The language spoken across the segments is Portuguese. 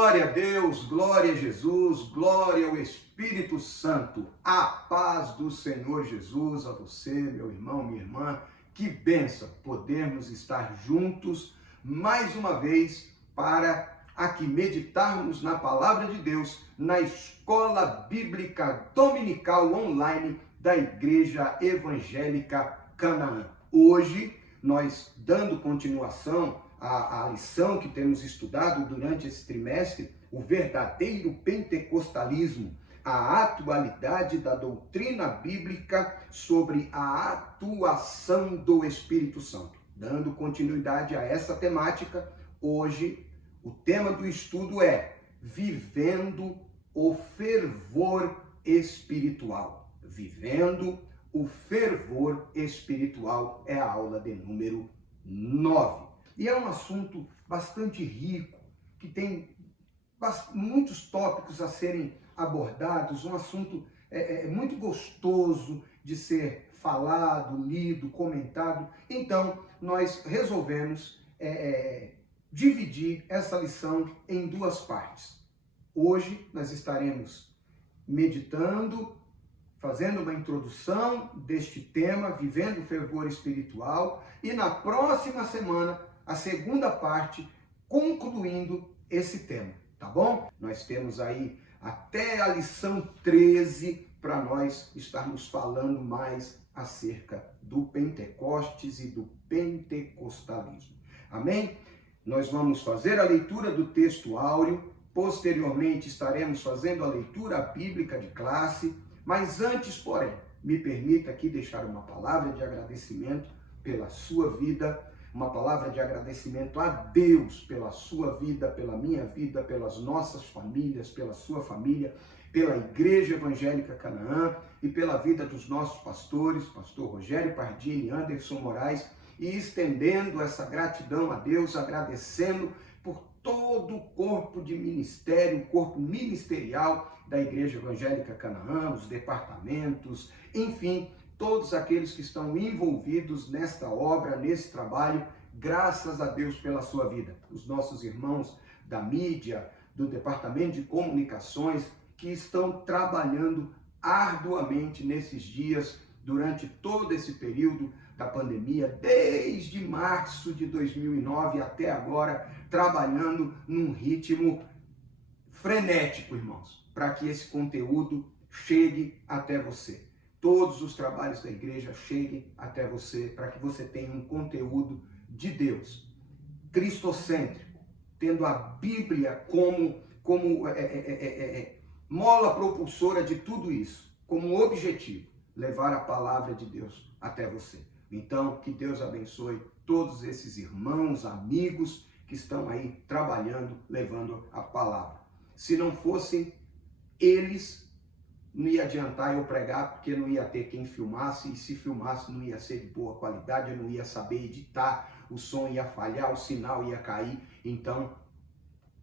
Glória a Deus, glória a Jesus, glória ao Espírito Santo. A paz do Senhor Jesus a você, meu irmão, minha irmã. Que bênção podermos estar juntos mais uma vez para aqui meditarmos na palavra de Deus na Escola Bíblica Dominical Online da Igreja Evangélica Canaã. Hoje, nós dando continuação a lição que temos estudado durante esse trimestre, o verdadeiro pentecostalismo, a atualidade da doutrina bíblica sobre a atuação do Espírito Santo. Dando continuidade a essa temática, hoje o tema do estudo é Vivendo o Fervor Espiritual. Vivendo o Fervor Espiritual é a aula de número 9. E é um assunto bastante rico, que tem muitos tópicos a serem abordados, um assunto muito gostoso de ser falado, lido, comentado. Então, nós resolvemos dividir essa lição em duas partes. Hoje, nós estaremos meditando, fazendo uma introdução deste tema, Vivendo o Fervor Espiritual, e na próxima semana, a segunda parte, concluindo esse tema, tá bom? Nós temos aí até a lição 13 para nós estarmos falando mais acerca do Pentecostes e do pentecostalismo. Amém? Nós vamos fazer a leitura do texto áureo, posteriormente estaremos fazendo a leitura bíblica de classe, mas antes, porém, me permita aqui deixar uma palavra de agradecimento pela sua vida, uma palavra de agradecimento a Deus pela sua vida, pela minha vida, pelas nossas famílias, pela sua família, pela Igreja Evangélica Canaã e pela vida dos nossos pastores, pastor Rogério Pardini e Anderson Moraes, e estendendo essa gratidão a Deus, agradecendo por todo o corpo de ministério, o corpo ministerial da Igreja Evangélica Canaã, os departamentos, enfim, todos aqueles que estão envolvidos nesta obra, nesse trabalho, graças a Deus pela sua vida. Os nossos irmãos da mídia, do departamento de comunicações, que estão trabalhando arduamente nesses dias, durante todo esse período da pandemia, desde março de 2009 até agora, trabalhando num ritmo frenético, irmãos, para que esse conteúdo chegue até você. Todos os trabalhos da igreja cheguem até você, para que você tenha um conteúdo de Deus, cristocêntrico, tendo a Bíblia como mola propulsora de tudo isso, como objetivo, levar a palavra de Deus até você. Então, que Deus abençoe todos esses irmãos, amigos que estão aí trabalhando, levando a palavra. Se não fossem eles, não ia adiantar eu pregar, porque não ia ter quem filmasse, e se filmasse não ia ser de boa qualidade, eu não ia saber editar, o som ia falhar, o sinal ia cair. Então,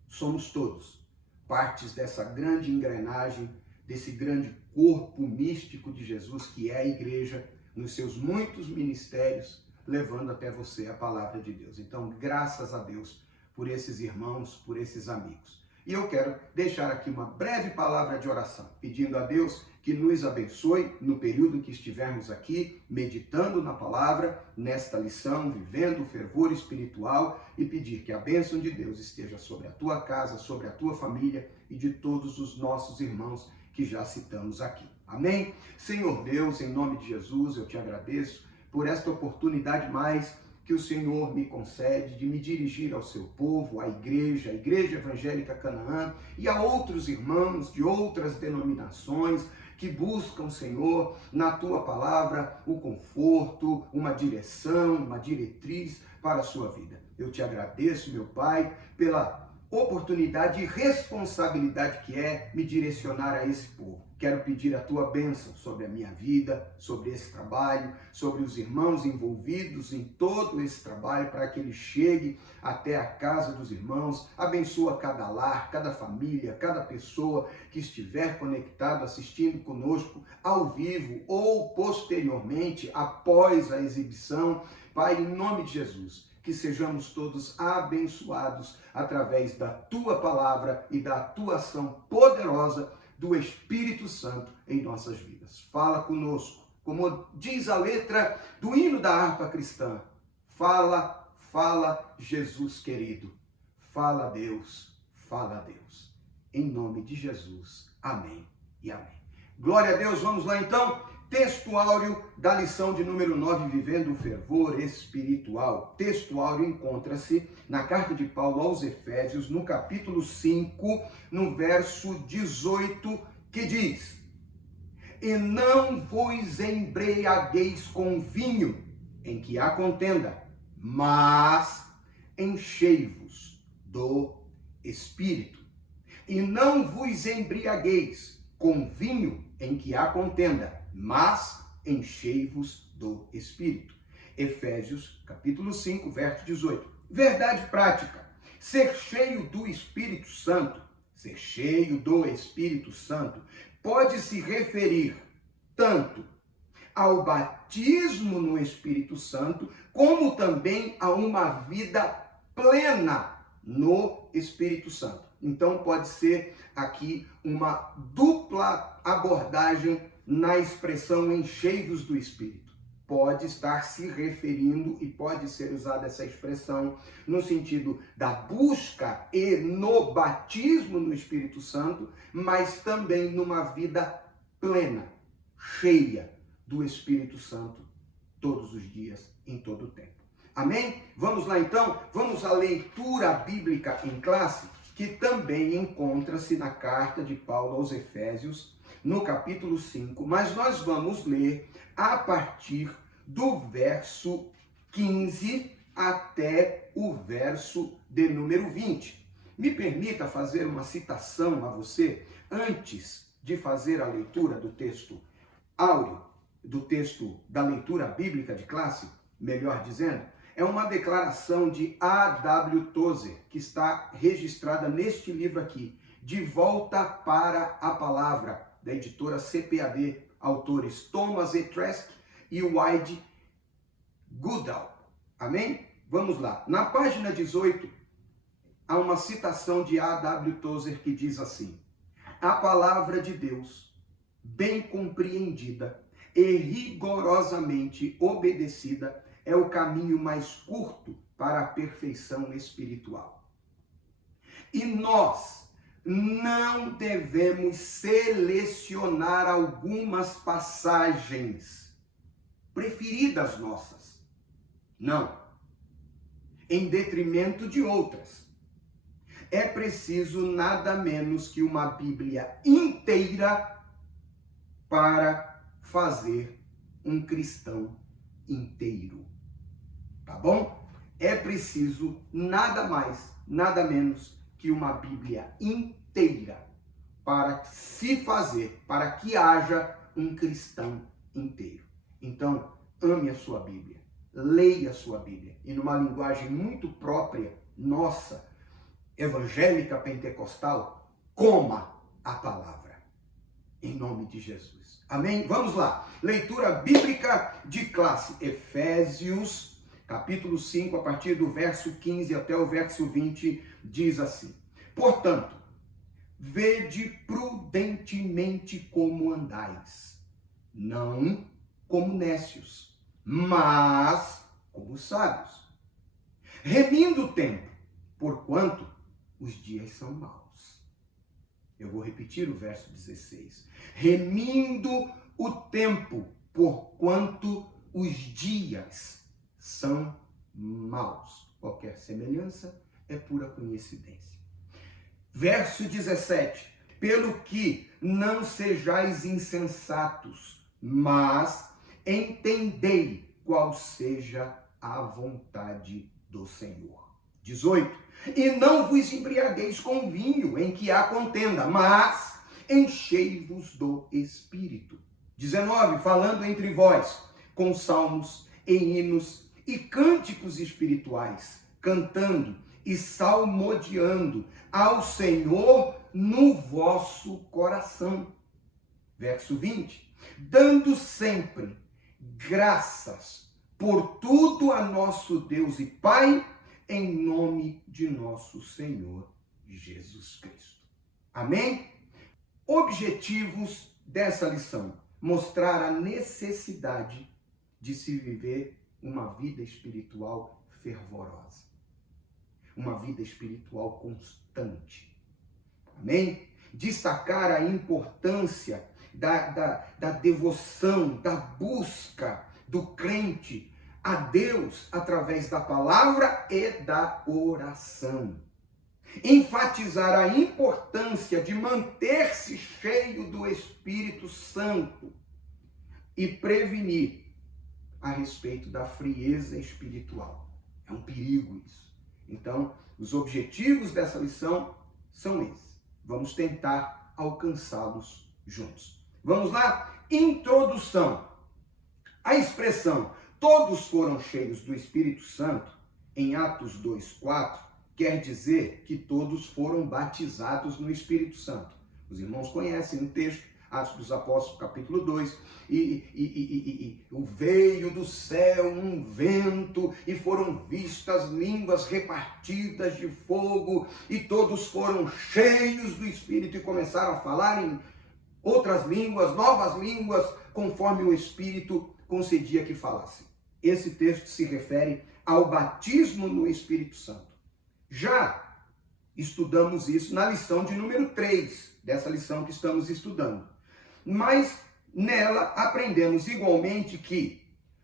somos todos partes dessa grande engrenagem, desse grande corpo místico de Jesus, que é a igreja, nos seus muitos ministérios, levando até você a palavra de Deus. Então, graças a Deus por esses irmãos, por esses amigos. E eu quero deixar aqui uma breve palavra de oração, pedindo a Deus que nos abençoe no período que estivermos aqui, meditando na palavra, nesta lição, vivendo o fervor espiritual, e pedir que a bênção de Deus esteja sobre a tua casa, sobre a tua família e de todos os nossos irmãos que já citamos aqui. Amém? Senhor Deus, em nome de Jesus, eu te agradeço por esta oportunidade mais que o Senhor me concede de me dirigir ao seu povo, à igreja, Evangélica Canaã, e a outros irmãos de outras denominações que buscam, Senhor, na tua palavra, o conforto, uma direção, uma diretriz para a sua vida. Eu te agradeço, meu Pai, pela oportunidade e responsabilidade que é me direcionar a esse povo. Quero pedir a tua bênção sobre a minha vida, sobre esse trabalho, sobre os irmãos envolvidos em todo esse trabalho, para que ele chegue até a casa dos irmãos. Abençoa cada lar, cada família, cada pessoa que estiver conectado, assistindo conosco ao vivo ou posteriormente, após a exibição. Pai, em nome de Jesus, que sejamos todos abençoados através da tua palavra e da atuação poderosa do Espírito Santo em nossas vidas. Fala conosco, como diz a letra do hino da harpa cristã. Fala, fala, Jesus querido. Fala, Deus, fala, Deus. Em nome de Jesus. Amém e amém. Glória a Deus. Vamos lá então. Texto áureo da lição de número 9, Vivendo o Fervor Espiritual. Texto áureo encontra-se na carta de Paulo aos Efésios, no capítulo 5, no verso 18, que diz: E não vos embriagueis com vinho, em que há contenda, mas enchei-vos do Espírito. E não vos embriagueis com vinho, em que há contenda, mas enchei-vos do Espírito. Efésios, capítulo 5, verso 18. Verdade prática. Ser cheio do Espírito Santo, ser cheio do Espírito Santo, pode se referir tanto ao batismo no Espírito Santo, como também a uma vida plena no Espírito Santo. Então pode ser aqui uma dupla abordagem na expressão enchei-vos do Espírito. Pode estar se referindo e pode ser usada essa expressão no sentido da busca e no batismo no Espírito Santo, mas também numa vida plena, cheia do Espírito Santo todos os dias, em todo o tempo. Amém? Vamos lá então, vamos à leitura bíblica em classe, que também encontra-se na carta de Paulo aos Efésios, no capítulo 5, mas nós vamos ler a partir do verso 15 até o verso de número 20. Me permita fazer uma citação a você, antes de fazer a leitura do texto áureo, do texto da leitura bíblica de classe, melhor dizendo. É uma declaração de A.W. Tozer, que está registrada neste livro aqui, De Volta para a Palavra, da editora CPAD, autores Thomas E. Trask e Wade Goodall. Amém? Vamos lá. Na página 18, há uma citação de A.W. Tozer que diz assim: a palavra de Deus, bem compreendida e rigorosamente obedecida, é o caminho mais curto para a perfeição espiritual. E nós não devemos selecionar algumas passagens preferidas nossas. Não. Em detrimento de outras. É preciso nada menos que uma Bíblia inteira para fazer um cristão inteiro. Tá bom? É preciso nada mais, nada menos que uma Bíblia inteira para se fazer, para que haja um cristão inteiro. Então, ame a sua Bíblia, leia a sua Bíblia, e numa linguagem muito própria, nossa, evangélica pentecostal, coma a palavra. Em nome de Jesus. Amém? Vamos lá. Leitura bíblica de classe. Efésios, capítulo 5, a partir do verso 15 até o verso 20, diz assim: portanto, vede prudentemente como andais, não como nécios, mas como sábios, remindo o tempo, porquanto os dias são maus. Eu vou repetir o verso 16. Remindo o tempo, porquanto os dias são maus. Qualquer semelhança é pura coincidência. Verso 17. Pelo que não sejais insensatos, mas entendei qual seja a vontade do Senhor. 18. E não vos embriagueis com vinho, em que há contenda, mas enchei-vos do Espírito. 19. Falando entre vós, com salmos e hinos e cânticos espirituais, cantando e salmodiando ao Senhor no vosso coração. Verso 20. Dando sempre graças por tudo a nosso Deus e Pai, em nome de nosso Senhor Jesus Cristo. Amém? Objetivos dessa lição: mostrar a necessidade de se viver uma vida espiritual fervorosa, uma vida espiritual constante. Amém? Destacar a importância da devoção, da busca do crente a Deus através da palavra e da oração. Enfatizar a importância de manter-se cheio do Espírito Santo e prevenir a respeito da frieza espiritual. É um perigo isso. Então, os objetivos dessa lição são esses. Vamos tentar alcançá-los juntos. Vamos lá? Introdução. A expressão "todos foram cheios do Espírito Santo", em Atos 2:4, quer dizer que todos foram batizados no Espírito Santo. Os irmãos conhecem o texto, Atos dos Apóstolos, capítulo 2, e veio do céu um vento, e foram vistas línguas repartidas de fogo, e todos foram cheios do Espírito e começaram a falar em outras línguas, novas línguas, conforme o Espírito concedia que falassem. Esse texto se refere ao batismo no Espírito Santo. Já estudamos isso na lição de número 3, dessa lição que estamos estudando. Mas nela aprendemos igualmente que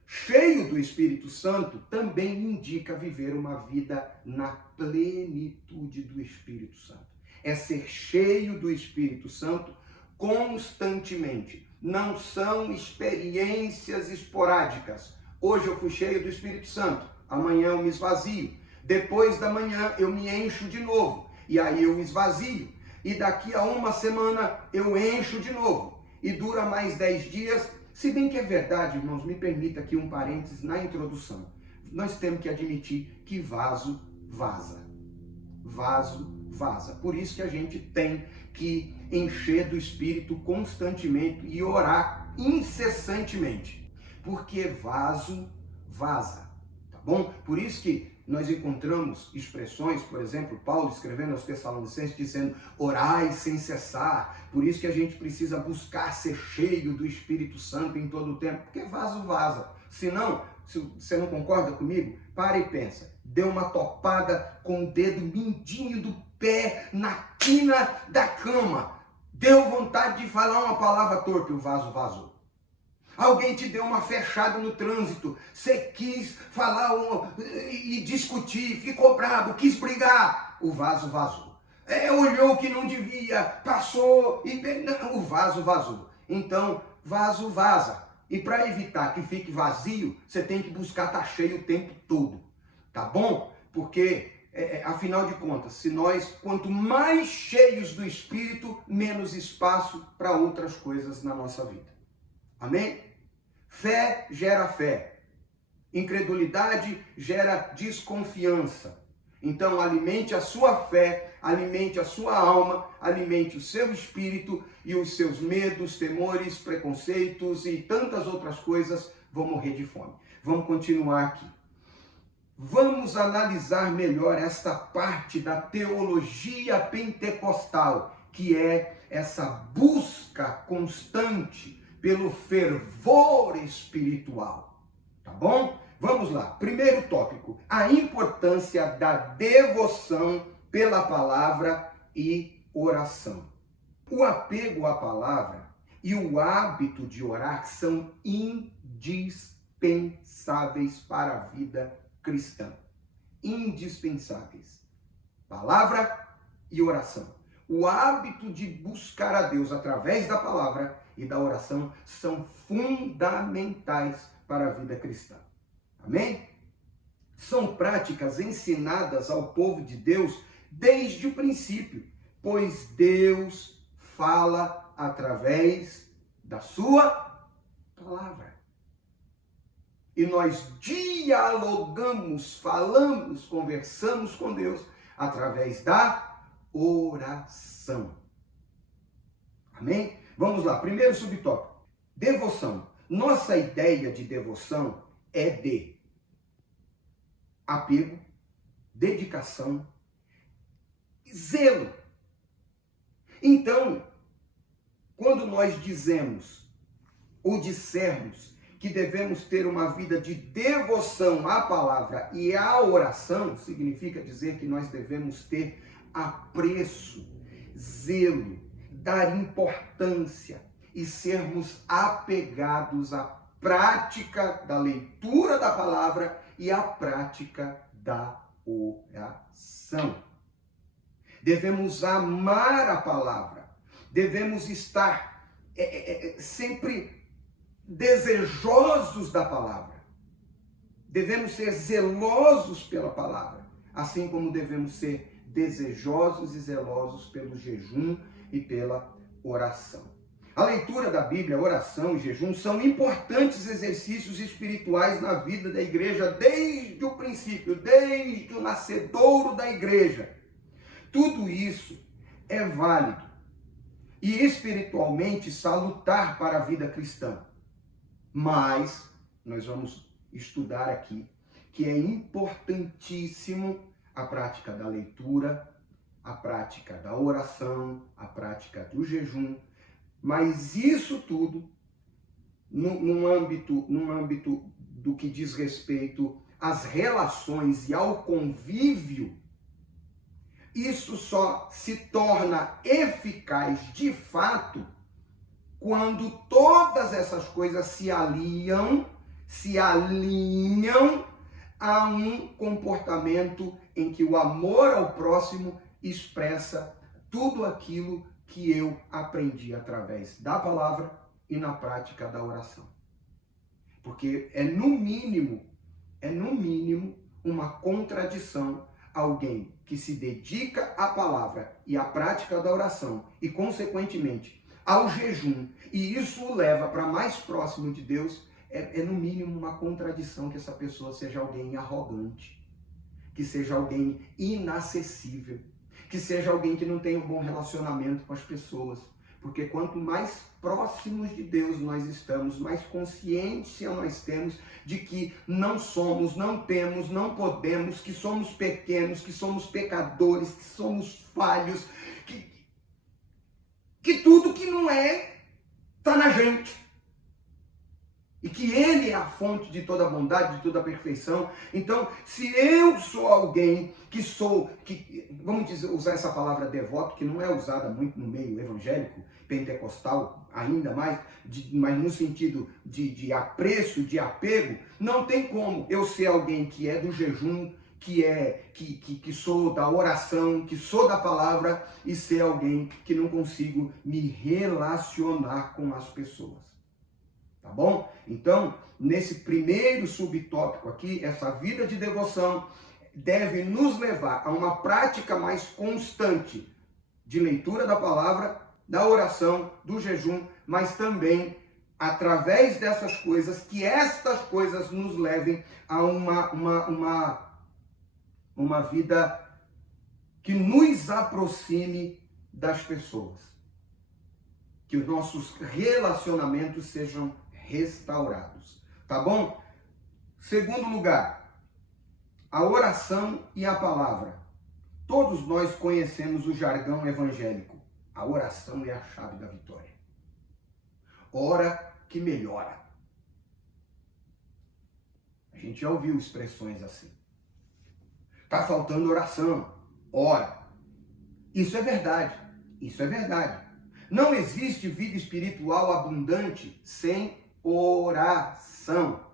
cheio do Espírito Santo também indica viver uma vida na plenitude do Espírito Santo. É ser cheio do Espírito Santo constantemente. Não são experiências esporádicas. Hoje eu fui cheio do Espírito Santo, amanhã eu me esvazio. Depois da manhã eu me encho de novo, e aí eu esvazio. E daqui a uma semana eu encho de novo. E dura mais 10 dias, se bem que é verdade, irmãos, me permita aqui um parênteses na introdução. Nós temos que admitir que vaso vaza. Vaso vaza. Por isso que a gente tem que encher do Espírito constantemente e orar incessantemente. Porque vaso vaza, tá bom? Por isso que nós encontramos expressões, por exemplo, Paulo escrevendo aos Tessalonicenses dizendo orai sem cessar. Por isso que a gente precisa buscar ser cheio do Espírito Santo em todo o tempo, porque vaso vaza. Se você não concorda comigo, para e pensa. Deu uma topada com o dedo mindinho do pé na quina da cama. Deu vontade de falar uma palavra torpe, o vaso vazou. Alguém te deu uma fechada no trânsito, você quis falar e discutir, ficou bravo, quis brigar, o vaso vazou. Olhou que não devia, passou e o vaso vazou. Então, vaso vaza. E para evitar que fique vazio, você tem que buscar estar cheio o tempo todo, tá bom? Porque, afinal de contas, se nós, quanto mais cheios do Espírito, menos espaço para outras coisas na nossa vida. Amém? Fé gera fé. Incredulidade gera desconfiança. Então, alimente a sua fé, alimente a sua alma, alimente o seu espírito e os seus medos, temores, preconceitos e tantas outras coisas vão morrer de fome. Vamos continuar aqui. Vamos analisar melhor esta parte da teologia pentecostal, que é essa busca constante pelo fervor espiritual, tá bom? Vamos lá. Primeiro tópico, a importância da devoção pela palavra e oração. O apego à palavra e o hábito de orar são indispensáveis para a vida cristã. Indispensáveis. Palavra e oração. O hábito de buscar a Deus através da palavra e da oração são fundamentais para a vida cristã. Amém? São práticas ensinadas ao povo de Deus desde o princípio, pois Deus fala através da sua palavra. E nós dialogamos, falamos, conversamos com Deus através da oração. Amém? Vamos lá, primeiro subtópico, devoção. Nossa ideia de devoção é de apego, dedicação, zelo. Então, quando nós dizemos ou dissermos que devemos ter uma vida de devoção à palavra e à oração, significa dizer que nós devemos ter apreço, zelo, dar importância e sermos apegados à prática da leitura da palavra e à prática da oração. Devemos amar a palavra, devemos estar sempre desejosos da palavra, devemos ser zelosos pela palavra, assim como devemos ser desejosos e zelosos pelo jejum e pela oração. A leitura da Bíblia, a oração e jejum são importantes exercícios espirituais na vida da igreja desde o princípio, desde o nascedouro da igreja. Tudo isso é válido e espiritualmente salutar para a vida cristã. Mas nós vamos estudar aqui que é importantíssimo a prática da leitura, a prática da oração, a prática do jejum, mas isso tudo num âmbito do que diz respeito às relações e ao convívio, isso só se torna eficaz de fato quando todas essas coisas se alinham a um comportamento em que o amor ao próximo expressa tudo aquilo que eu aprendi através da palavra e na prática da oração. Porque é no mínimo uma contradição alguém que se dedica à palavra e à prática da oração e, consequentemente, ao jejum, e isso o leva para mais próximo de Deus, é no mínimo uma contradição que essa pessoa seja alguém arrogante, que seja alguém inacessível, que seja alguém que não tenha um bom relacionamento com as pessoas. Porque quanto mais próximos de Deus nós estamos, mais consciência nós temos de que não somos, não temos, não podemos, que somos pequenos, que somos pecadores, que somos falhos, que tudo que não é está na gente. E que Ele é a fonte de toda a bondade, de toda a perfeição. Então, se eu sou alguém vamos dizer, usar essa palavra devoto, que não é usada muito no meio evangélico, pentecostal, ainda mais, mas no sentido de apreço, de apego, não tem como eu ser alguém que é do jejum, que sou da oração, que sou da palavra, e ser alguém que não consigo me relacionar com as pessoas. Tá bom? Então, nesse primeiro subtópico aqui, essa vida de devoção deve nos levar a uma prática mais constante de leitura da palavra, da oração, do jejum, mas também através dessas coisas, que estas coisas nos levem a uma vida que nos aproxime das pessoas. Que os nossos relacionamentos sejam restaurados, tá bom? Segundo lugar, a oração e a palavra. Todos nós conhecemos o jargão evangélico. A oração é a chave da vitória. Ora que melhora. A gente já ouviu expressões assim. Tá faltando oração. Ora. Isso é verdade. Isso é verdade. Não existe vida espiritual abundante sem oração.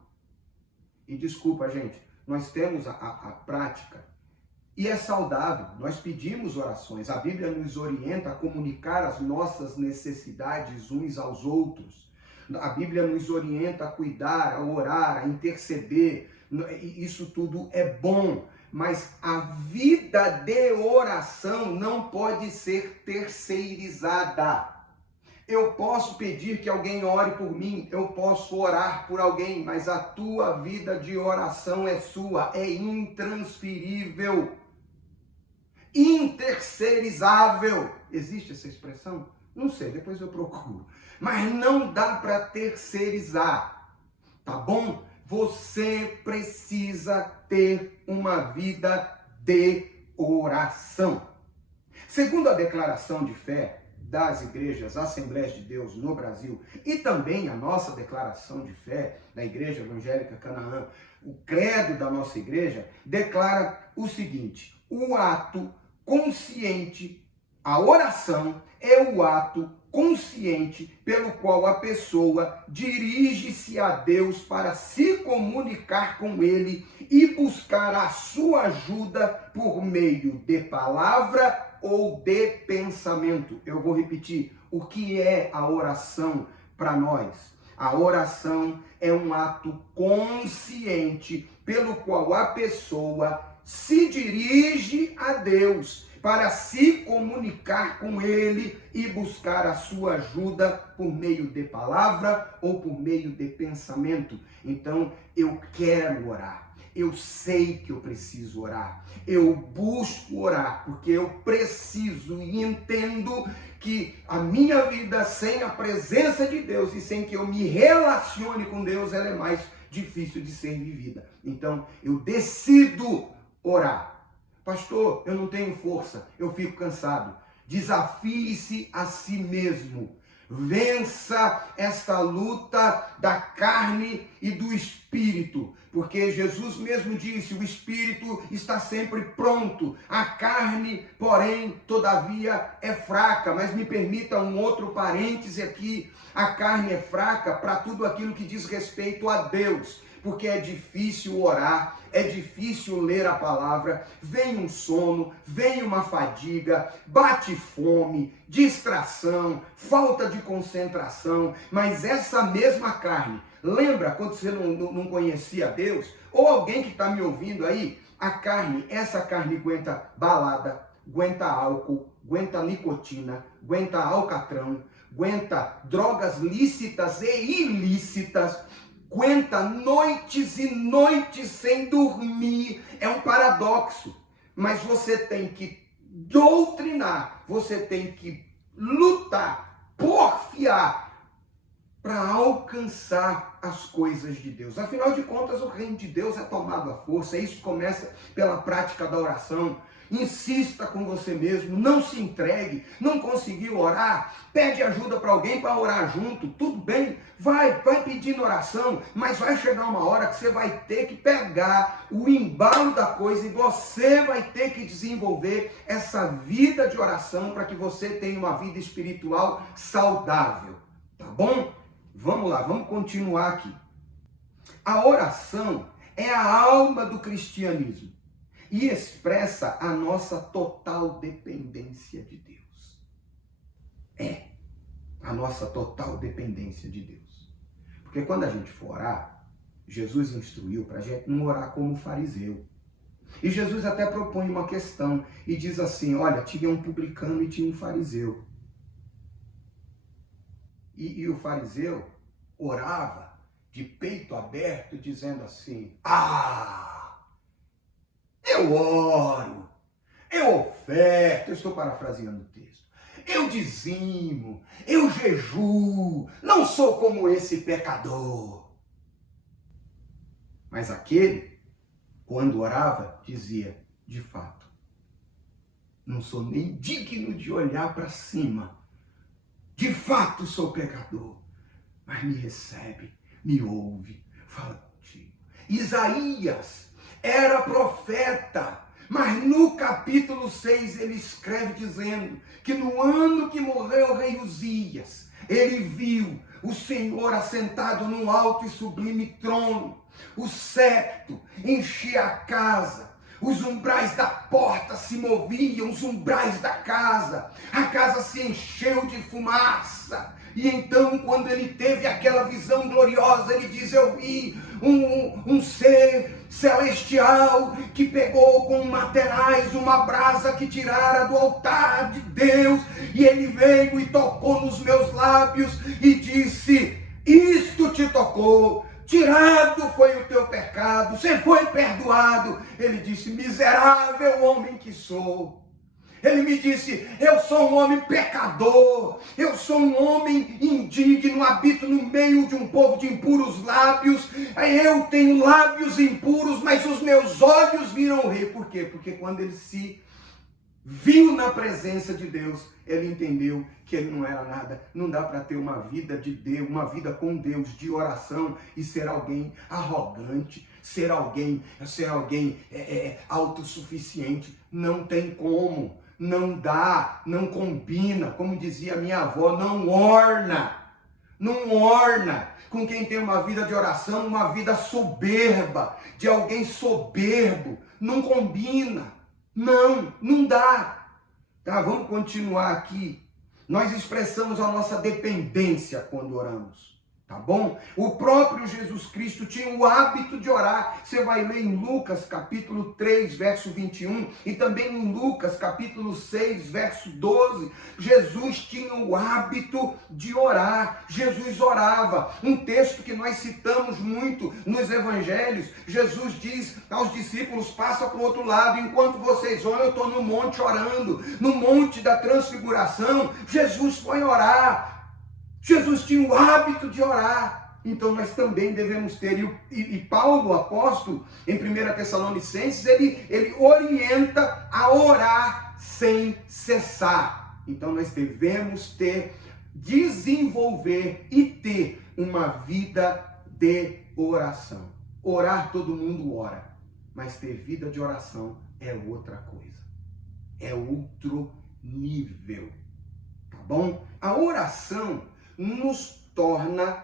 E desculpa, gente, nós temos a prática e é saudável. Nós pedimos orações. A Bíblia nos orienta a comunicar as nossas necessidades uns aos outros. A Bíblia nos orienta a cuidar, a orar, a interceder. Isso tudo é bom. Mas a vida de oração não pode ser terceirizada. Eu posso pedir que alguém ore por mim, eu posso orar por alguém, mas a tua vida de oração é sua, é intransferível, interceirizável. Existe essa expressão? Não sei, depois eu procuro. Mas não dá para terceirizar, tá bom? você precisa ter uma vida de oração. Segundo a declaração de fé das igrejas Assembleias de Deus no Brasil e também a nossa declaração de fé da Igreja Evangélica Canaã, o credo da nossa igreja declara o seguinte: o ato consciente, a oração é o ato consciente pelo qual a pessoa dirige-se a Deus para se comunicar com Ele e buscar a sua ajuda por meio de palavra ou de pensamento. Eu vou repetir, o que é a oração para nós? A oração é um ato consciente pelo qual a pessoa se dirige a Deus para se comunicar com Ele e buscar a sua ajuda por meio de palavra ou por meio de pensamento. Então, eu quero orar. Eu sei que eu preciso orar. Eu busco orar porque eu preciso e entendo que a minha vida sem a presença de Deus e sem que eu me relacione com Deus, ela é mais difícil de ser vivida. Então, eu decido orar. Pastor, eu não tenho força, eu fico cansado. Desafie-se a si mesmo. Vença esta luta da carne e do espírito, porque Jesus mesmo disse, o espírito está sempre pronto, a carne, porém, todavia é fraca. Mas me permita um outro parêntese aqui, a carne é fraca para tudo aquilo que diz respeito a Deus, porque é difícil orar, é difícil ler a palavra, vem um sono, vem uma fadiga, bate fome, distração, falta de concentração, mas essa mesma carne, lembra quando você não conhecia Deus? Ou alguém que está me ouvindo aí, a carne, essa carne aguenta balada, aguenta álcool, aguenta nicotina, aguenta alcatrão, aguenta drogas lícitas e ilícitas, aguenta noites e noites sem dormir. É um paradoxo, mas você tem que doutrinar, você tem que lutar, porfiar para alcançar as coisas de Deus. Afinal de contas, o reino de Deus é tomado à força. Isso começa pela prática da oração. Insista com você mesmo, não se entregue. Não conseguiu orar? Pede ajuda para alguém para orar junto. Tudo bem, vai pedindo oração, mas vai chegar uma hora que você vai ter que pegar o embalo da coisa e você vai ter que desenvolver essa vida de oração para que você tenha uma vida espiritual saudável. Tá bom? Vamos lá, vamos continuar aqui. A oração é a alma do cristianismo e expressa a nossa total dependência de Deus. É a nossa total dependência de Deus. Porque quando a gente for orar, Jesus instruiu para a gente não orar como fariseu. E Jesus até propõe uma questão e diz assim, olha, tinha um publicano e tinha um fariseu. E o fariseu orava de peito aberto, dizendo assim, eu oro, eu oferto, eu estou parafraseando o texto, eu dizimo, eu jejuo, não sou como esse pecador. Mas aquele, quando orava, dizia, de fato, não sou nem digno de olhar para cima, de fato sou pecador, mas me recebe, me ouve, fala contigo. Isaías era profeta, mas no capítulo 6 ele escreve dizendo que no ano que morreu o rei Uzias, ele viu o Senhor assentado num alto e sublime trono, o septo enchia a casa, os umbrais da porta se moviam, os umbrais da casa, a casa se encheu de fumaça. E então, quando ele teve aquela visão gloriosa, ele diz, eu vi um ser celestial que pegou com matenais uma brasa que tirara do altar de Deus, e ele veio e tocou nos meus lábios e disse, isto te tocou, tirado foi o teu pecado, você foi perdoado. Ele disse, miserável homem que sou, Ele me disse: eu sou um homem pecador, eu sou um homem indigno, habito no meio de um povo de impuros lábios, eu tenho lábios impuros, mas os meus olhos viram o rei. Por quê? Porque quando ele se viu na presença de Deus, ele entendeu que ele não era nada. Não dá para ter uma vida de Deus, uma vida com Deus, de oração, e ser alguém arrogante, ser alguém autossuficiente. Não tem como. Não dá, não combina, como dizia minha avó, não orna com quem tem uma vida de oração, uma vida soberba, de alguém soberbo, não combina, não dá. Tá, vamos continuar aqui. Nós expressamos a nossa dependência quando oramos. Tá bom? O próprio Jesus Cristo tinha o hábito de orar. Você vai ler em Lucas capítulo 3, verso 21, e também em Lucas capítulo 6, verso 12. Jesus tinha o hábito de orar. Jesus orava. Um texto que nós citamos muito nos evangelhos. Jesus diz aos discípulos: passa para o outro lado, enquanto vocês oram, eu estou no monte orando. No monte da transfiguração, Jesus foi orar. Jesus tinha o hábito de orar, então nós também devemos ter. E Paulo, o apóstolo, em 1 Tessalonicenses, ele orienta a orar sem cessar. Então nós devemos desenvolver e ter uma vida de oração. Orar, todo mundo ora, mas ter vida de oração é outra coisa, é outro nível, tá bom? A oração nos torna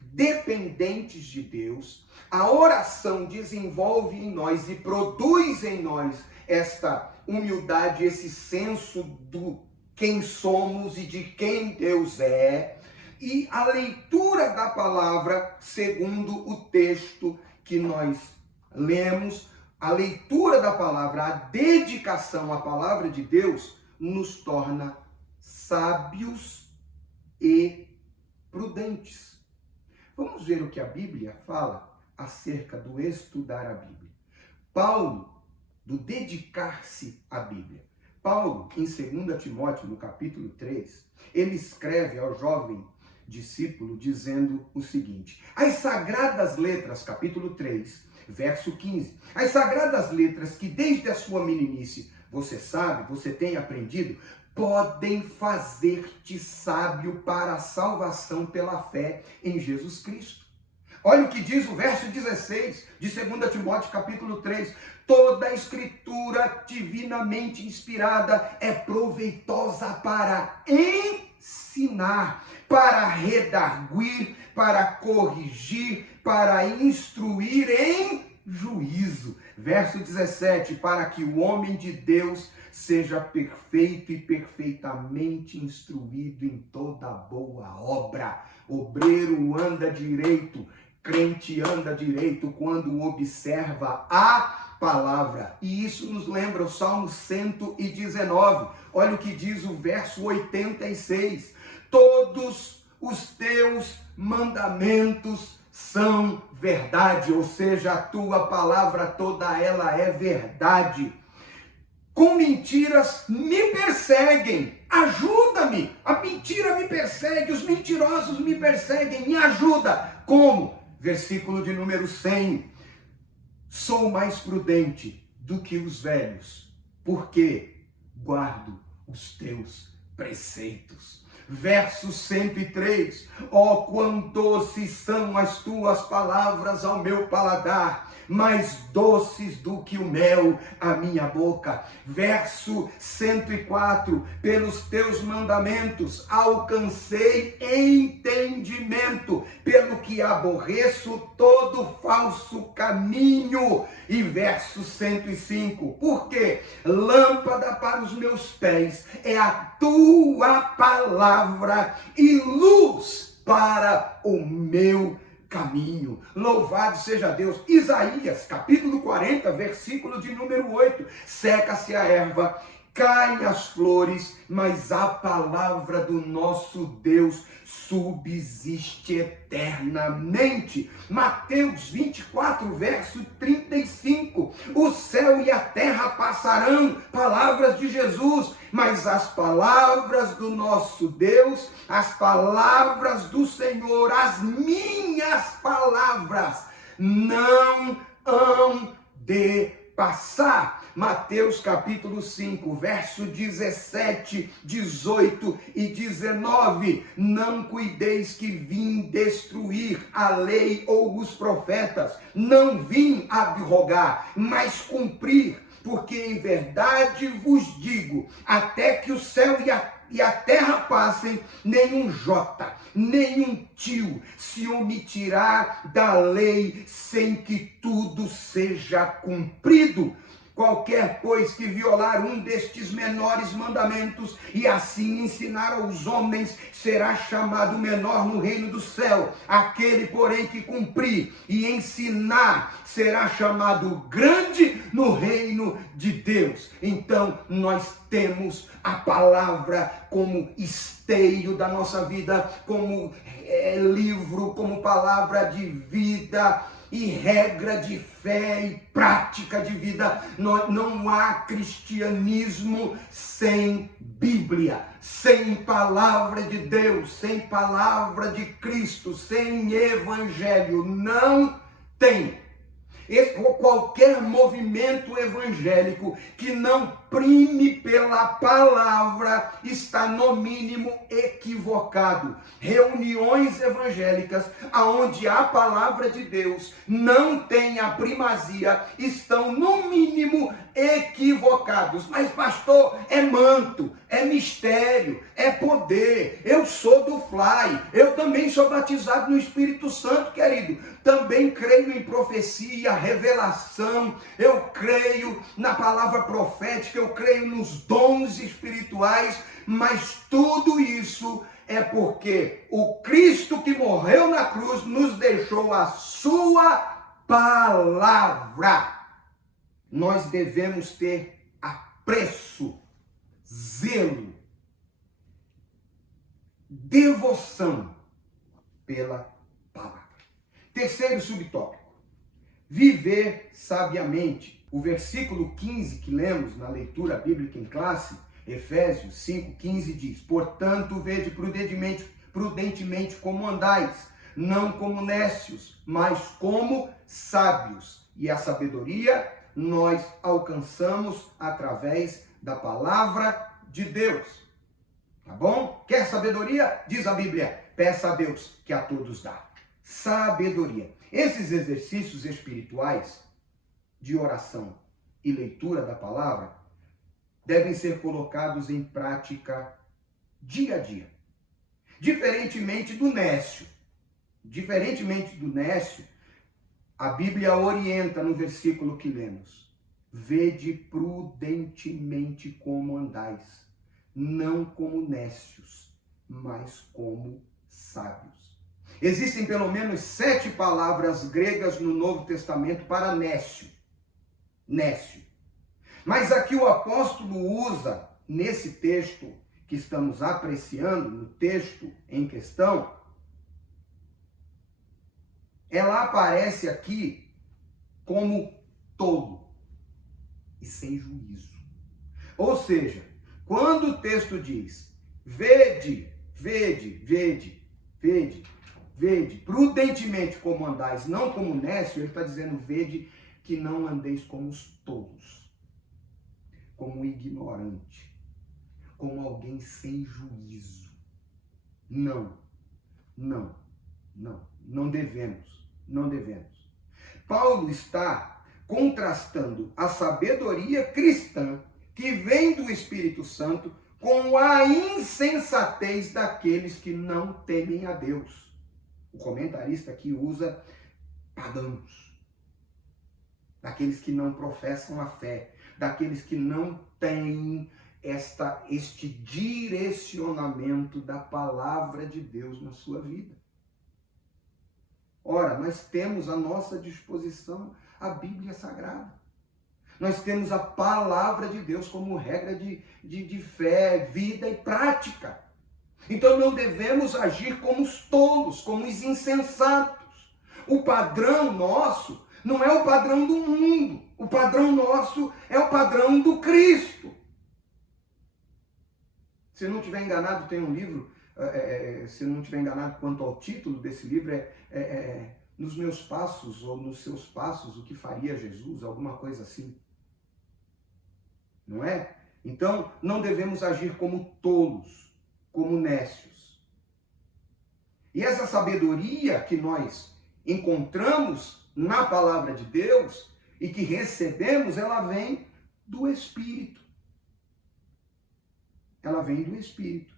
dependentes de Deus. A oração desenvolve em nós e produz em nós esta humildade, esse senso do quem somos e de quem Deus é. E a leitura da palavra, segundo o texto que nós lemos, a leitura da palavra, a dedicação à palavra de Deus, nos torna sábios e prudentes. Vamos ver o que a Bíblia fala acerca do estudar a Bíblia. Paulo, do dedicar-se à Bíblia. Paulo, em 2 Timóteo, no capítulo 3, ele escreve ao jovem discípulo dizendo o seguinte: as sagradas letras, capítulo 3, verso 15, as sagradas letras que desde a sua meninice você sabe, você tem aprendido, podem fazer-te sábio para a salvação pela fé em Jesus Cristo. Olha o que diz o verso 16 de 2 Timóteo capítulo 3. Toda a escritura divinamente inspirada é proveitosa para ensinar, para redarguir, para corrigir, para instruir em juízo. Verso 17, para que o homem de Deus seja perfeito e perfeitamente instruído em toda boa obra. Obreiro anda direito, crente anda direito quando observa a palavra. E isso nos lembra o Salmo 119. Olha o que diz o verso 86. Todos os teus mandamentos são verdade, ou seja, a tua palavra toda ela é verdade. Com mentiras me perseguem, ajuda-me, a mentira me persegue, os mentirosos me perseguem, me ajuda. Como? Versículo de número 100, sou mais prudente do que os velhos, porque guardo os teus preceitos. Verso 103, ó, quão doces são as tuas palavras ao meu paladar, mais doces do que o mel à minha boca. Verso 104, pelos teus mandamentos alcancei entendimento, pelo que aborreço todo falso caminho. E verso 105, porque lâmpada para os meus pés é a tua palavra e luz para o meu caminho. Louvado seja Deus. Isaías, capítulo 40, versículo de número 8. Seca-se a erva caem as flores, mas a palavra do nosso Deus subsiste eternamente. Mateus 24, verso 35. O céu e a terra passarão, palavras de Jesus, mas as palavras do nosso Deus, as palavras do Senhor, as minhas palavras, não hão de passar. Mateus capítulo 5, verso 17, 18 e 19. Não cuideis que vim destruir a lei ou os profetas. Não vim abrogar, mas cumprir. Porque em verdade vos digo, até que o céu e a terra passem, nenhum jota, nenhum tio se omitirá da lei sem que tudo seja cumprido. Qualquer, pois, que violar um destes menores mandamentos e assim ensinar aos homens, será chamado menor no reino do céu. Aquele, porém, que cumprir e ensinar, será chamado grande no reino de Deus. Então, nós temos a palavra como esteio da nossa vida, como livro, como palavra de vida e regra de fé e prática de vida. Não há cristianismo sem Bíblia, sem palavra de Deus, sem palavra de Cristo, sem evangelho. Não tem. Qualquer movimento evangélico que não prime pela palavra está no mínimo equivocado. Reuniões evangélicas onde a palavra de Deus não tem a primazia estão no mínimo equivocados. Mas pastor, é manto, é mistério, é poder. Eu sou do Fly, eu também sou batizado no Espírito Santo, querido. Também creio em profecia, revelação, eu creio na palavra profética, eu creio nos dons espirituais, mas tudo isso é porque o Cristo que morreu na cruz nos deixou a sua palavra. Nós devemos ter apreço, zelo, devoção pela palavra. Terceiro subtópico, viver sabiamente. O versículo 15 que lemos na leitura bíblica em classe, Efésios 5,15 diz: portanto, vede prudentemente como andais, não como necios, mas como sábios. E a sabedoria nós alcançamos através da palavra de Deus. Tá bom? Quer sabedoria? Diz a Bíblia, peça a Deus que a todos dá. Sabedoria. Esses exercícios espirituais de oração e leitura da palavra devem ser colocados em prática dia a dia. Diferentemente do nécio, a Bíblia orienta no versículo que lemos: vede prudentemente como andais, não como nécios, mas como sábios. Existem pelo menos 7 palavras gregas no Novo Testamento para nécio. Nécio. Mas aqui o apóstolo usa, nesse texto que estamos apreciando, no texto em questão, ela aparece aqui como tolo e sem juízo. Ou seja, quando o texto diz, vede, prudentemente como andais, não como nécio, ele está dizendo, vede que não andeis como os tolos, como ignorante, como alguém sem juízo. Não devemos. Paulo está contrastando a sabedoria cristã que vem do Espírito Santo com a insensatez daqueles que não temem a Deus. O comentarista aqui usa pagãos, daqueles que não professam a fé, daqueles que não têm este direcionamento da palavra de Deus na sua vida. Ora, nós temos à nossa disposição a Bíblia Sagrada. Nós temos a palavra de Deus como regra de fé, vida e prática. Então não devemos agir como os tolos, como os insensatos. O padrão nosso não é o padrão do mundo. O padrão nosso é o padrão do Cristo. Se não estiver enganado, tem um livro, se não estiver enganado quanto ao título desse livro, Nos Meus Passos, ou Nos Seus Passos, o que faria Jesus, alguma coisa assim. Não é? Então, não devemos agir como tolos, como nécios. E essa sabedoria que nós encontramos na palavra de Deus e que recebemos, ela vem do Espírito. Ela vem do Espírito.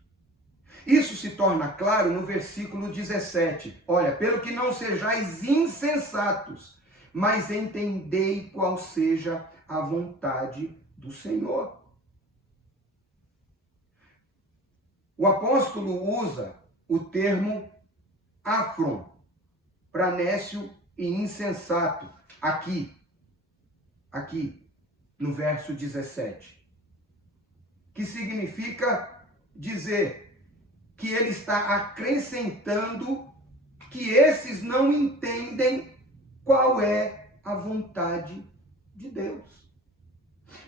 Isso se torna claro no versículo 17. Olha, pelo que não sejais insensatos, mas entendei qual seja a vontade do Senhor. O apóstolo usa o termo afron, para nécio e insensato, aqui, no verso 17, que significa dizer que ele está acrescentando que esses não entendem qual é a vontade de Deus.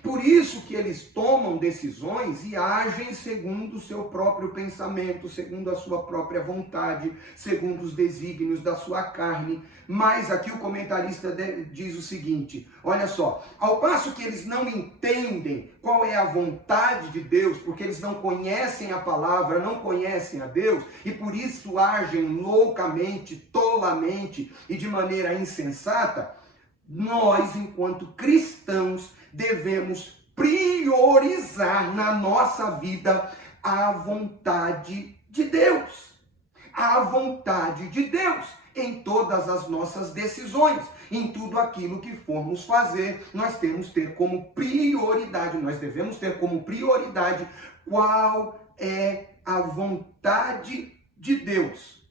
Por isso que eles tomam decisões e agem segundo o seu próprio pensamento, segundo a sua própria vontade, segundo os desígnios da sua carne. Mas aqui o comentarista diz o seguinte, olha só, ao passo que eles não entendem qual é a vontade de Deus, porque eles não conhecem a palavra, não conhecem a Deus, e por isso agem loucamente, tolamente e de maneira insensata, nós, enquanto cristãos, devemos priorizar na nossa vida a vontade de Deus. A vontade de Deus em todas as nossas decisões, em tudo aquilo que formos fazer, nós temos que ter como prioridade, nós devemos ter como prioridade qual é a vontade de Deus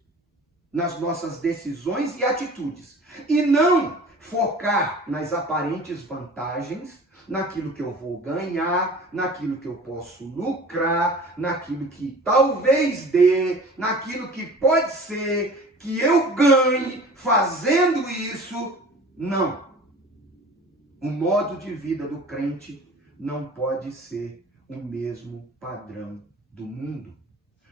nas nossas decisões e atitudes. E não focar nas aparentes vantagens, naquilo que eu vou ganhar, naquilo que eu posso lucrar, naquilo que talvez dê, naquilo que pode ser que eu ganhe fazendo isso. Não. O modo de vida do crente não pode ser o mesmo padrão do mundo.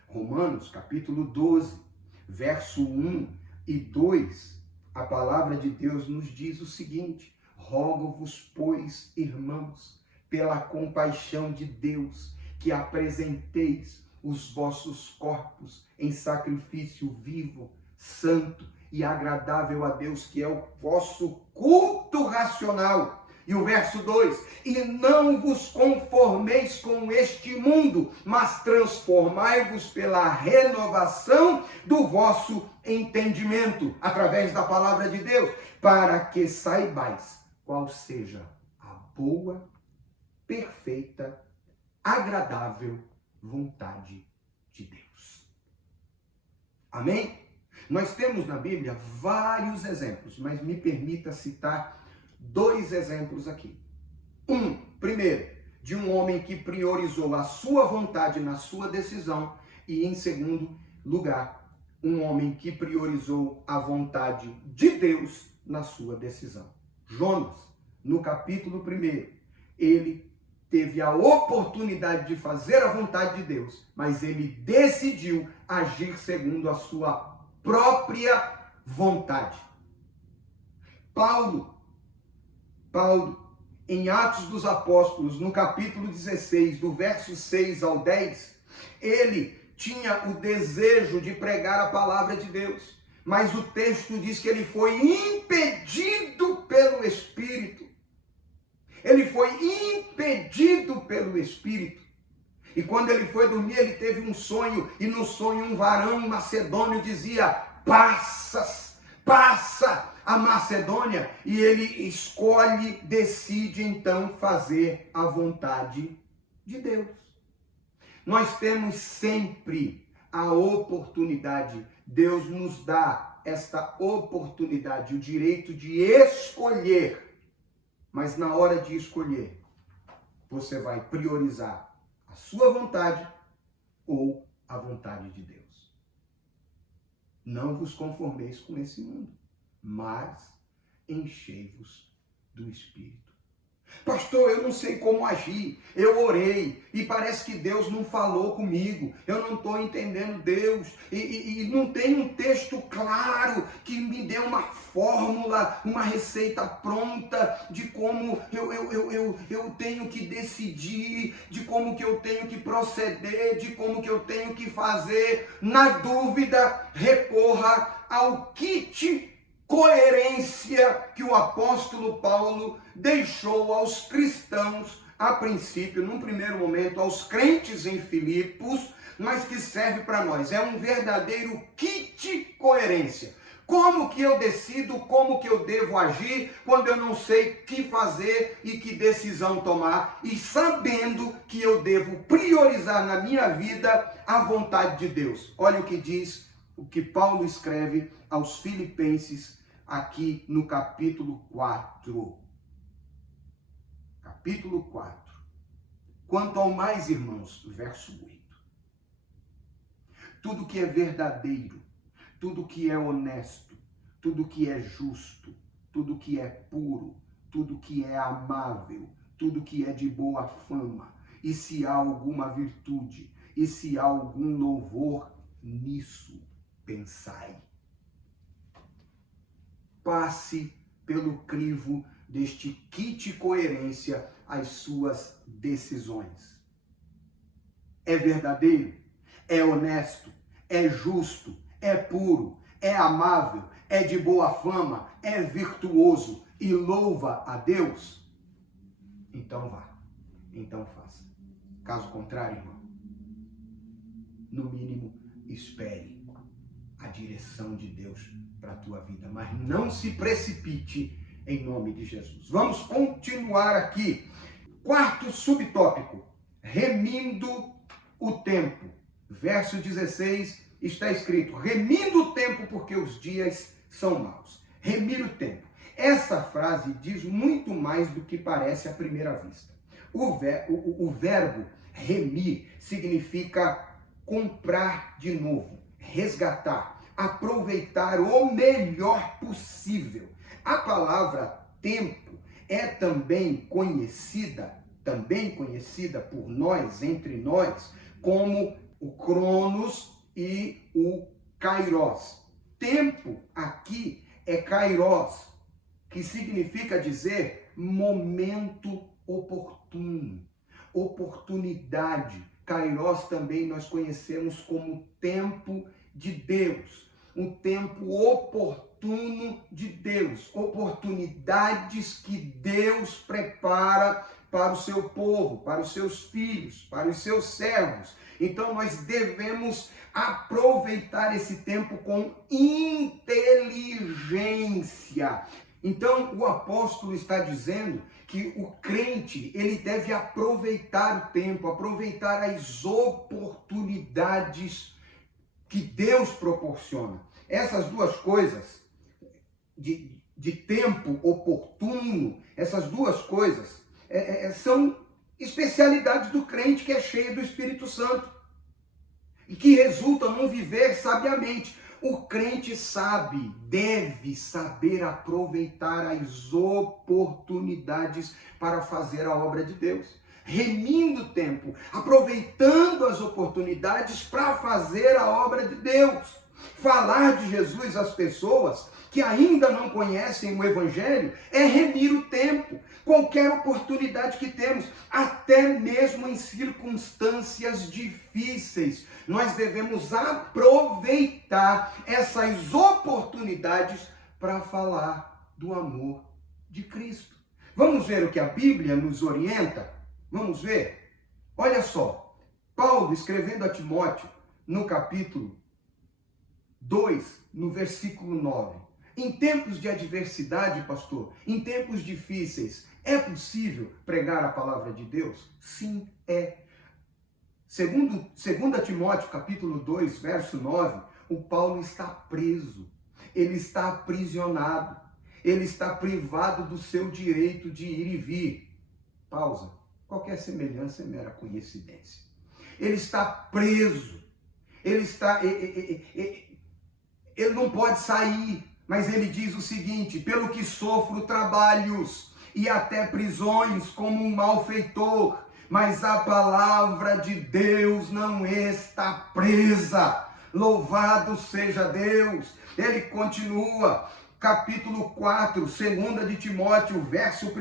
Romanos, capítulo 12, verso 1 e 2, a palavra de Deus nos diz o seguinte: rogo-vos, pois, irmãos, pela compaixão de Deus, que apresenteis os vossos corpos em sacrifício vivo, santo e agradável a Deus, que é o vosso culto racional. E o verso 2, e não vos conformeis com este mundo, mas transformai-vos pela renovação do vosso entendimento, através da palavra de Deus, para que saibais qual seja a boa, perfeita, agradável vontade de Deus. Amém? Nós temos na Bíblia vários exemplos, mas me permita citar 2 exemplos aqui. Primeiro, de um homem que priorizou a sua vontade na sua decisão, e em segundo lugar, um homem que priorizou a vontade de Deus na sua decisão. Jonas, no capítulo 1, ele teve a oportunidade de fazer a vontade de Deus, mas ele decidiu agir segundo a sua própria vontade. Paulo, em Atos dos Apóstolos, no capítulo 16, do verso 6 ao 10, ele tinha o desejo de pregar a palavra de Deus, mas o texto diz que ele foi impedido pelo Espírito. Ele foi impedido pelo Espírito. E quando ele foi dormir, ele teve um sonho, e no sonho um varão macedônio dizia: passa a Macedônia, e ele decide então fazer a vontade de Deus. Nós temos sempre a oportunidade, Deus nos dá esta oportunidade, o direito de escolher Mas na hora de escolher, você vai priorizar a sua vontade ou a vontade de Deus. Não vos conformeis com esse mundo, mas enchei-vos do Espírito. Pastor, eu não sei como agir. Eu orei e parece que Deus não falou comigo. Eu não estou entendendo Deus. E não tem um texto claro que me dê uma fórmula, uma receita pronta de como eu tenho que decidir, de como que eu tenho que proceder, de como que eu tenho que fazer. Na dúvida, recorra ao kit coerência que o apóstolo Paulo deixou aos cristãos, a princípio, num primeiro momento, aos crentes em Filipos, mas que serve para nós. É um verdadeiro kit coerência. Como que eu decido, como que eu devo agir quando eu não sei o que fazer e que decisão tomar, e sabendo que eu devo priorizar na minha vida a vontade de Deus. Olha o que diz, o que Paulo escreve aos Filipenses aqui no capítulo 4. Capítulo 4. Quanto ao mais, irmãos, verso 8. Tudo que é verdadeiro, tudo que é honesto, tudo que é justo, tudo que é puro, tudo que é amável, tudo que é de boa fama, e se há alguma virtude, e se há algum louvor, nisso pensai. Passe pelo crivo deste kit coerência as suas decisões. É verdadeiro? É honesto? É justo? É puro? É amável? É de boa fama? É virtuoso? E louva a Deus? Então vá. Então faça. Caso contrário, irmão, no mínimo, espere a direção de Deus para a tua vida, mas não se precipite em nome de Jesus. Vamos continuar aqui. Quarto subtópico, remindo o tempo. Verso 16 está escrito, remindo o tempo porque os dias são maus. Remir o tempo. Essa frase diz muito mais do que parece à primeira vista. O verbo remir significa comprar de novo, resgatar, aproveitar o melhor possível. A palavra tempo é também conhecida por nós, entre nós, como o Cronos e o Kairos. Tempo aqui é Kairos, que significa dizer momento oportuno, oportunidade. Kairos também nós conhecemos como tempo de Deus, um tempo oportuno de Deus, oportunidades que Deus prepara para o seu povo, para os seus filhos, para os seus servos. Então nós devemos aproveitar esse tempo com inteligência. Então o apóstolo está dizendo que o crente, ele deve aproveitar o tempo, aproveitar as oportunidades que Deus proporciona. Essas duas coisas, de tempo oportuno, essas duas coisas são especialidades do crente que é cheio do Espírito Santo e que resultam num viver sabiamente. O crente deve saber aproveitar as oportunidades para fazer a obra de Deus. Remindo o tempo, aproveitando as oportunidades para fazer a obra de Deus. Falar de Jesus às pessoas que ainda não conhecem o Evangelho é remir o tempo. Qualquer oportunidade que temos, até mesmo em circunstâncias difíceis, nós devemos aproveitar essas oportunidades para falar do amor de Cristo. Vamos ver o que a Bíblia nos orienta? Vamos ver? Olha só, Paulo escrevendo a Timóteo no capítulo 2, no versículo 9. Em tempos de adversidade, pastor, em tempos difíceis, é possível pregar a palavra de Deus? Sim, é. Segundo Timóteo, capítulo 2, verso 9, o Paulo está preso, ele está aprisionado. ele está privado do seu direito de ir e vir. Pausa. Qualquer semelhança é mera coincidência. Ele está preso. Ele não pode sair, mas ele diz o seguinte: pelo que sofro trabalhos e até prisões como um malfeitor, mas a palavra de Deus não está presa. Louvado seja Deus. Ele continua, capítulo 4, 2 de Timóteo, verso 1,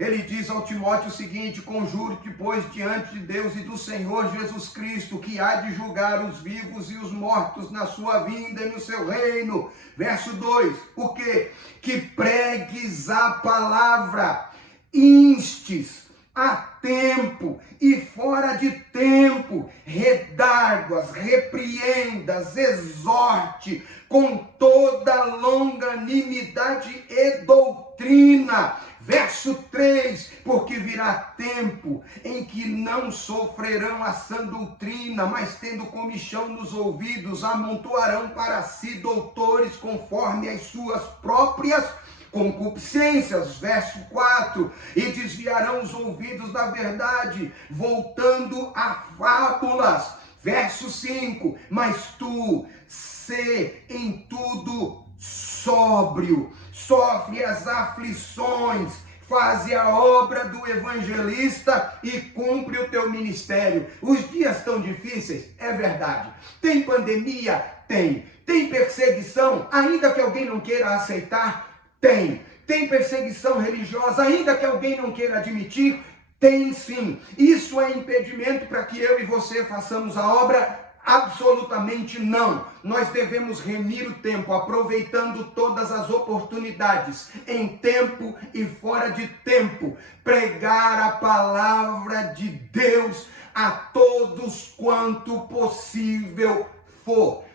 ele diz ao Timóteo o seguinte: conjuro-te, pois, diante de Deus e do Senhor Jesus Cristo, que há de julgar os vivos e os mortos na sua vinda e no seu reino. Verso 2, o quê? Que pregues a palavra, instes a tempo e fora de tempo, redarguas, repreendas, exorte com toda longanimidade e doutrina. Verso 3, porque virá tempo em que não sofrerão a sã doutrina, mas tendo comichão nos ouvidos, amontoarão para si doutores conforme as suas próprias concupiscências. Verso 4, e desviarão os ouvidos da verdade, voltando a fábulas. Verso 5, mas tu, sê em tudo sóbrio, sofre as aflições, faze a obra do evangelista e cumpre o teu ministério. Os dias estão difíceis, é verdade. Tem pandemia? Tem. Tem perseguição, ainda que alguém não queira aceitar? Tem. Tem perseguição religiosa, ainda que alguém não queira admitir? Tem sim. Isso é impedimento para que eu e você façamos a obra? Absolutamente não. Nós devemos remir o tempo, aproveitando todas as oportunidades, em tempo e fora de tempo, pregar a palavra de Deus a todos quanto possível for.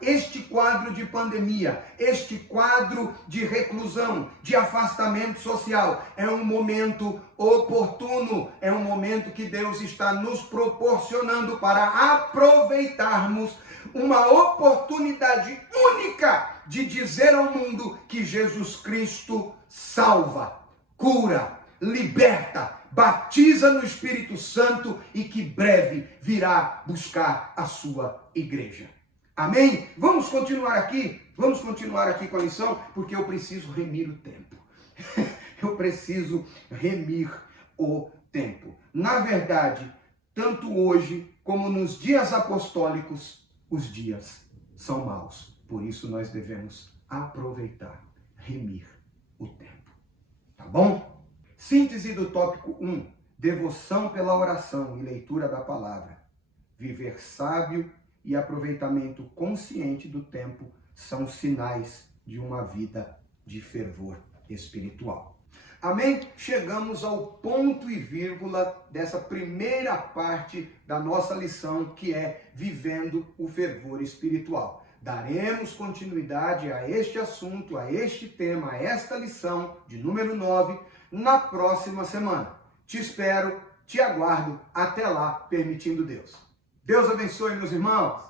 Este quadro de pandemia, este quadro de reclusão, de afastamento social, é um momento oportuno, é um momento que Deus está nos proporcionando para aproveitarmos uma oportunidade única de dizer ao mundo que Jesus Cristo salva, cura, liberta, batiza no Espírito Santo e que breve virá buscar a sua igreja. Amém? Vamos continuar aqui com a lição, porque eu preciso remir o tempo. Eu preciso remir o tempo. Na verdade, tanto hoje como nos dias apostólicos, os dias são maus. Por isso nós devemos aproveitar, remir o tempo. Tá bom? Síntese do tópico 1. Devoção pela oração e leitura da palavra. Viver sábio e aproveitamento consciente do tempo são sinais de uma vida de fervor espiritual. Amém? Chegamos ao ponto e vírgula dessa primeira parte da nossa lição, que é vivendo o fervor espiritual. Daremos continuidade a este assunto, a este tema, a esta lição de número 9, na próxima semana. Te espero, te aguardo, até lá, permitindo Deus. Deus abençoe, meus irmãos.